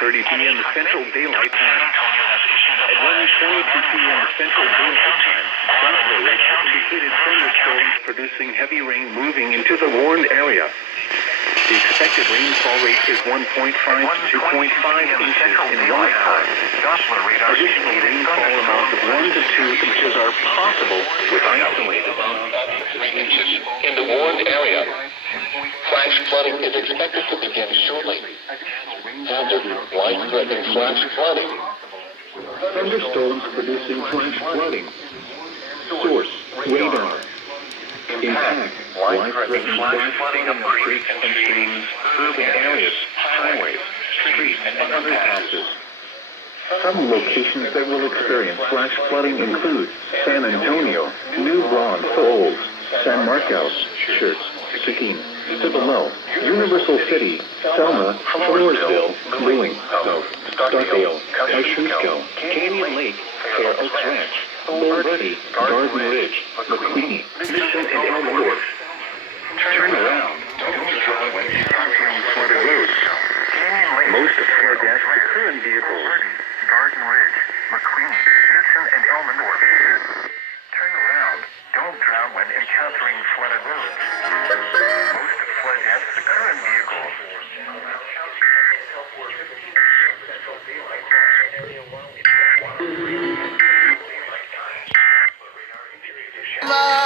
1:30 p.m. Central Daylight Time. At 1:22 p.m. Central Daylight Time, Joshua Ridge has indicated thunderstorms producing heavy rain moving into the warned area. The expected rainfall rate is 1.5 to 2.5 inches in 1 hour. Additional rainfall amounts of 1 to 2 inches are possible with isolated inches in the warned area. Flash flooding is expected to begin shortly. Hazard, life-threatening flash flooding. Thunderstorms producing flash flooding. Source, radar. Impact, life-threatening flash flooding of creeks and streams, urban areas, highways, streets, and other passes. Some locations that will experience flash flooding include San Antonio, New Braunfels, San Marcos, Schertz, Seguin, Cibolo, Universal City, Selma, Floresville, Ewing, Starkdale, Kosciuszko, Canyon Lake, Fair Oaks Ranch, Bull Ruddy, Garden Ridge, McQueen, Mission, and Elmwood. Turn around. Don't drive when encountering flooded roads. Most flood deaths occur in vehicles. Garden Ridge, McQueen, Mission, and Elmwood. Turn around. Don't drown when encountering flooded roads. Most flood deaths occur in vehicles. My